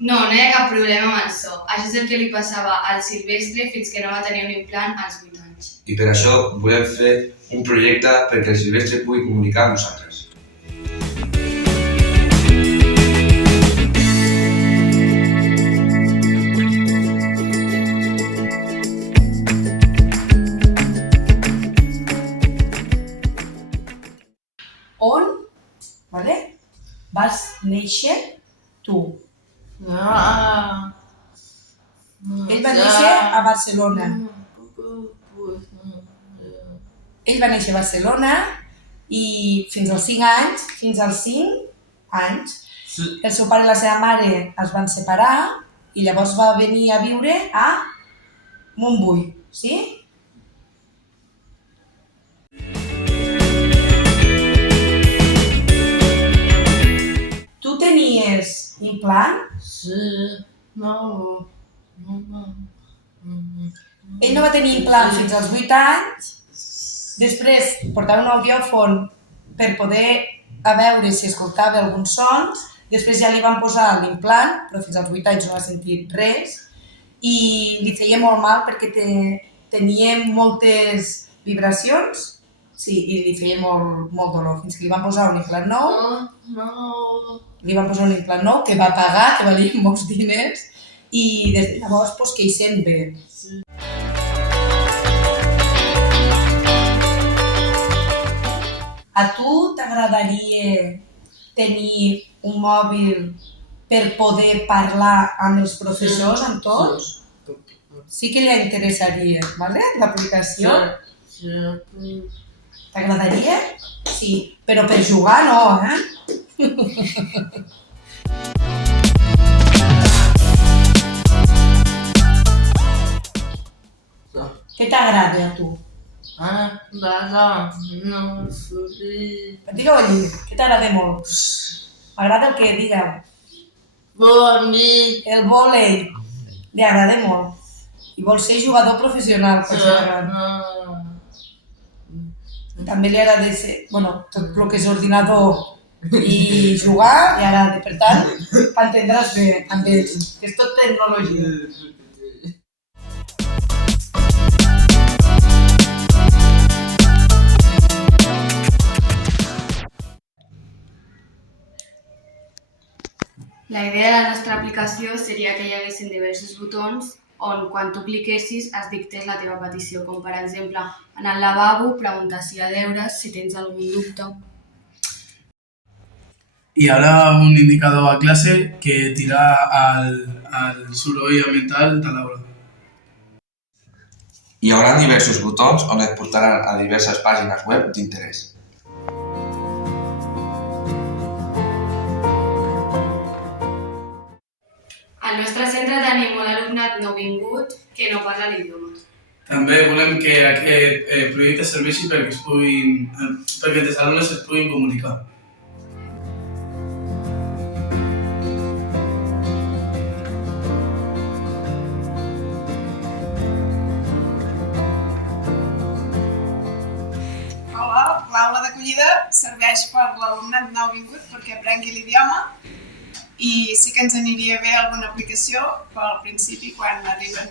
No, no hi ha cap problema amb el so. Això és el que li passava al Silvestre fins que no va tenir un implant als 8 anys. I per això volem fer un projecte perquè el Silvestre pugui comunicar amb nosaltres. On, vale, vas néixer tu? Ell va néixer a Barcelona. Ell va néixer a Barcelona i fins als 5 anys, el seu pare i la seva mare es van separar i llavors va venir a viure a Montbui, sí? Tu tenies implant? Ell no va tenir implant fins als 8 anys, després portava un audiòfon per poder a veure si escoltava alguns sons, després ja li van posar l'implant, però fins als 8 anys no va sentir res, i li feia molt mal perquè tenia moltes vibracions, sí, i li feia molt dolor, fins que li van posar un implant nou, que va pagar, que valia molts diners, i des de llavors que hi sent bé. A tu t'agradaria tenir un mòbil per poder parlar amb els professors, amb tots? Sí que li interessaria, ¿vale? L'aplicació? T'agradaria? Sí, però per jugar no, Què t'agrada a tu? Digueu allí, què t'agrada molt? M'agrada el que digueu. El vòlei. Li agrada molt. I vol ser jugador professional, per això t'agrada. També li agrada ser, tot el que és ordinador i jugar, li agrada. Per tant, t'entendràs bé amb ell, que és tot tecnologia. La idea de la nostra aplicació seria que hi haguessin diversos botons on quan tu cliquessis es dictés la teva petició, com per exemple en el lavabo preguntar si hi ha deures, si tens algun dubte. Y habrá un indicador a clase que tira al soroll ambiental de l'aula. Hi haurà diversos botons on et portaran a diverses pàgines web d'interès. Al nostre centre tenim un alumnat nouvingut que no parla l'idioma. També volem que aquest projecte serveixi perquè els alumnes es puguin comunicar. L'aula d'acollida serveix per l'alumnat nouvingut perquè aprengui l'idioma i sí que ens aniria bé alguna aplicació al principi, quan arriben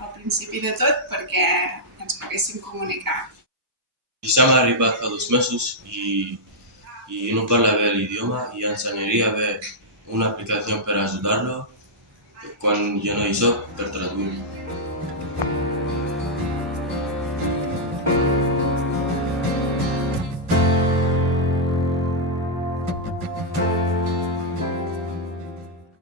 al principi de tot, perquè ens poguéssim comunicar. Hisham ha arribat fa 2 mesos y no parla bé l'idioma i ens aniria bé una aplicació per ajudar-lo quan jo no hi soc per traduir.